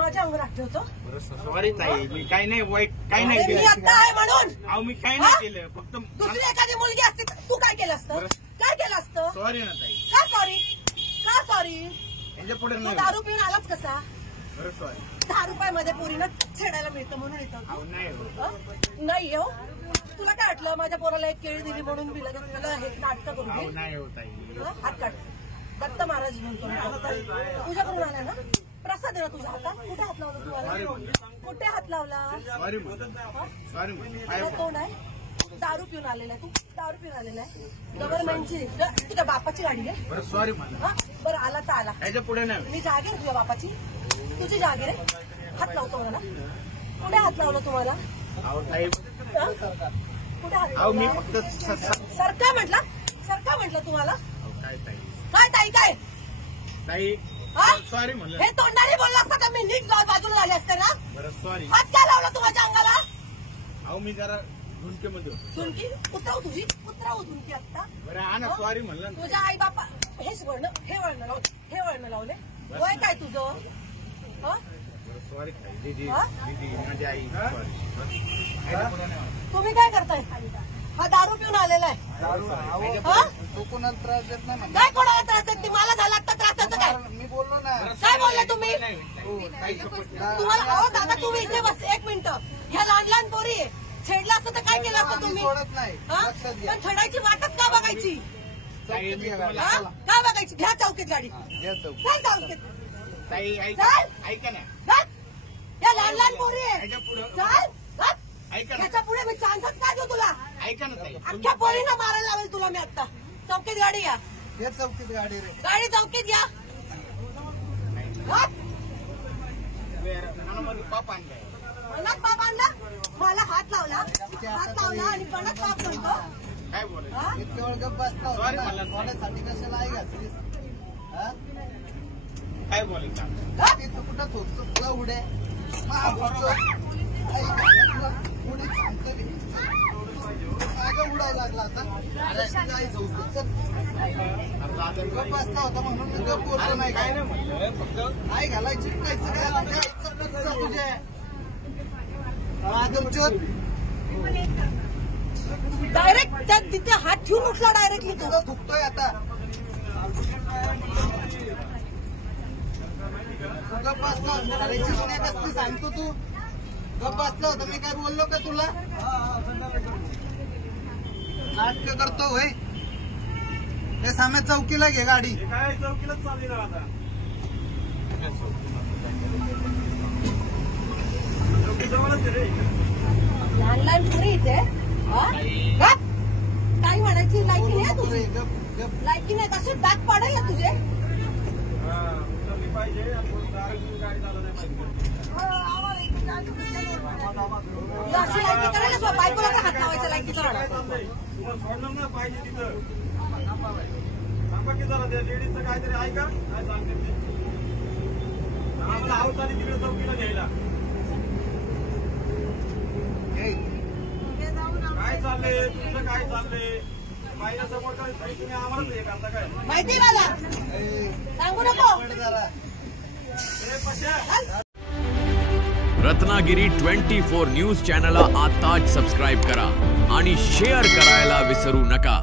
माझ्या अंगावर हात ठेवतो? सॉरी ताई, मी काही नाही वाईट, काही नाही केलं. मी आता आहे म्हणून. अहो मी काही नाही केलं, फक्त दुसरी एखादी मुलगी असते तू काय केलं असतं? काय केलं असतं? सॉरी ना ताई. का सॉरी? का सॉरी? याच्या पुढे तू दारू पिऊन आलाच कसा? बरं सॉरी. 10 रुपयामध्ये पोरीनं छेडायला मिळतं म्हणून येतं. नाही हो. तुला काय वाटलं माझ्या पोराला एक केळी दिली म्हणून मी लगेच मला हे नाटक करू दे? नाही होत आहे. हात काढ. दत्त महाराज म्हणतो तुझ्या करून आला ना? प्रसाद आहे ना तुझ्या हातात? कुठे हात लावला तुम्हाला? कुठे हात लावला? Sorry sorry. कोण आहे? दारू पिऊन आलेला आहे तू? दारू पिऊन आलेला आहे? गव्हर्नमेंटची तुझ्या बापाची गाडी आहे? बरं सॉरी मला. बरं आला तर आला. याच्या पुढे नाही. मी जागीर तुझ्या बापाची? तुझी जागीर आहे? हात लावतो मला. कुठे हात लावला तुम्हाला? अहो ताई, कुठे हात अहो मी लावला? फक्त सरका म्हटलं? सरका म्हटलं तुम्हाला? काय ताई? काय ताई काय? ताई सॉरी म्हणलं. हे तोंडाने बोलला असता का मी नीट बाजूला झाले असते ना? बरं सॉरी. हात काय लावला तू माझ्या अंगाला? अहो मी जरा झुंकेमध्ये होतो. झुंकी उतराव तुझी? उतराव झुंकी आता? बरं हा ना, सॉरी म्हणलं ना. तुझ्या आई बापा हेच वळण हे वळण लावले, हे वळण लावले. वय काय तुझं? सॉरी दीदी, दीदी माझी आई सॉरी. तुम्ही काय करताय? हा दारू पिऊन आलेला आहे. तो कोणाला त्रास देत नाही. काय कोणाला त्रास देत नाही? मला झाला आता त्रासाचं काय? मी बोललो ना. काय बोलले तुम्ही? तुम्हाला अहो दादा तुम्ही इथे बस एक मिनिट. ह्या लहान लहान पोरी छेडला असतं तर काय केलं असतं तुम्ही? सोडत नाही. पण छेडायची वाटच का बघायची? का बघायची? घ्या चौकीत गाडी. चल चौकीत. ताई ऐका ना. या लहान लहान पोरी आहे. याच्या पुढे चल ऐका ना. त्याच्या पुढे मी चान्सच काय देऊ तुला? ऐका ना ताई. अख्ख्या पोरीनं मारायला लावेल तुला मी आता. चौकीत गाडी घ्या. हे चौकीत गाडी रे. गाडी चौकीत घ्या. मनामध्ये पाप आणलाय. मनात पाप आणला? मला हात लावला आणि मनात पाप म्हणतो. काय बोलायचं? इतके वेळ गप्प बसता सॉरी होता म्हणलं. कोणासाठी कशाला आहे घातलीस? काय बोलायचं? तू कुठं थोपतो तुला उडे उडायला लागला आता. गप्प बसता होता म्हणून मी गप्प बोललो नाही. काय नाही म्हणलं, फक्त आई घालायची कायचं काय तुझे डायरेक्ट त्या तिथे हात ठेवून उठला डायरेक्टली तो. तुला दुखतोय आता. गप्प बसला घालायची नाही कसली सांगतो तू. गप्प बसला होता मी काय बोललो का तुला? नाटक करतो होय. हे सामे चौकीला घे गाडी. काय चौकीलाच चालली ना आता. लहान लहान पोरी इथे काही म्हणायची लायकी नाही तुझी. लायकी नाही. कसे दात पाडायला तुझे? अशी लायकी करायला बायकोला का हात लावायचं? लायकी सोडलं ना पाहिजे तिथं. सांगा की जरा त्या लेडीजचं काहीतरी ऐका. काय सांगते ते आम्हाला आवताली तिकडे चौकीला घ्यायला. काय चाललंय तुमचं? काय चाललंय? बाईला काय तुम्ही आम्हालाच हे करता काय? माहिती मला सांगू नको. रत्नागिरी 24 न्यूज चॅनलला आताच सबस्क्राईब करा आणि शेअर करायला विसरू नका.